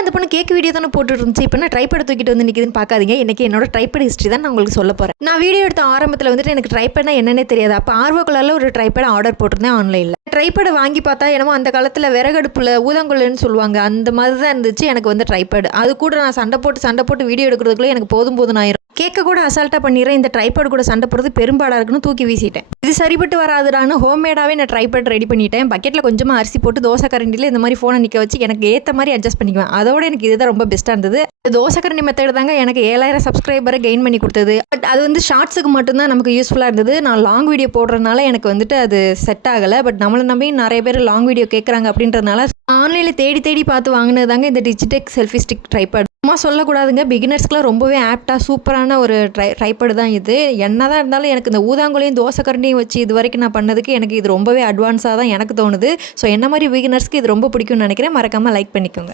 அந்த பொண்ணு cake video தானே போட்டுட்டு இருந்துச்சு, இப்போ நான் ட்ரைபேட் தூக்கிட்டு வந்து நிற்கிதுன்னு பார்க்காதீங்க. இன்றைக்கி என்னோட ட்ரைபேட் ஹிஸ்ட்ரி தான் நான் உங்களுக்கு சொல்ல போகிறேன். நான் வீடியோ எடுத்த ஆரம்பத்தில் வந்துட்டு எனக்கு ட்ரைபேட்னா என்னன்னே தெரியாது. அப்போ ஆர்வக்குள்ளால ஒரு ட்ரைபேட் ஆர்டர் போட்டிருந்தேன் ஆன்லைனில். ட்ரைபேடை வாங்கி பார்த்தா என்னமோ அந்த காலத்தில் விறகடுப்பில் ஊதாங்குழல்னு சொல்லுவாங்க, அந்த மாதிரி தான் இருந்துச்சு எனக்கு வந்து ட்ரைபேட். அது கூட நான் சண்டை போட்டு வீடியோ எடுக்கிறதுக்குள்ளே எனக்கு போதும் ஆயிரும். கேட்க கூட அசால்ட்டாக பண்ணிடுறேன். இந்த ட்ரைபேட் கூட சண்டை போடுறது பெரும்பாடாக இருக்குன்னு தூக்கி வீசிட்டேன். இது சரிப்பட்டு வராதுடான்னு ஹோம்மேடாகவே நான் ட்ரைபேட் ரெடி பண்ணிட்டேன். பக்கெட்டில் கொஞ்சமாக அரிசி போட்டு தோசை கரண்டியில் இந்த மாதிரி ஃபோனை நிற்க வச்சு எனக்கு ஏற்ற மாதிரி அட்ஜஸ்ட் பண்ணிக்குவேன். அதோட எனக்கு இதுதான் ரொம்ப பெஸ்ட்டாக இருந்தது. தோசை கரண்டி மெத்தட் தாங்க எனக்கு 7000 சப்ஸ்கிரைபரை கெயின் பண்ணி கொடுத்தது. பட் அது வந்து ஷார்ட்ஸுக்கு மட்டும்தான் நமக்கு யூஸ்ஃபுல்லாக இருந்தது. நான் லாங் வீடியோ போடுறதுனால எனக்கு வந்துட்டு அது செட் ஆகலை. பட் நம்மளை நம்பி நிறைய பேர் லாங் வீடியோ கேட்குறாங்க அப்படின்றதுனால ஆன்லைனில் தேடி பார்த்து வாங்கினது தாங்க இந்த டிஜிடெக் செல்ஃபி ஸ்டிக் ட்ரைபேட். சும்மா சொல்லக்கூடாதுங்க, பிகினர்ஸ்க்குலாம் ரொம்பவே ஆப்டாக சூப்பரான ஒரு ட்ரைபேடு தான் இது. என்ன தான் இருந்தாலும் எனக்கு இந்த ஊதாங்குலையும் தோசை கரண்டியும் வச்சு இது வரைக்கும் நான் பண்ணதுக்கு எனக்கு இது ரொம்பவே அட்வான்ஸாக தான் எனக்கு தோணுது. ஸோ என்ன மாதிரி பிகினர்ஸ்க்கு இது ரொம்ப பிடிக்கும்னு நினைக்கிறேன். மறக்காமல் லைக் பண்ணிக்கோங்க.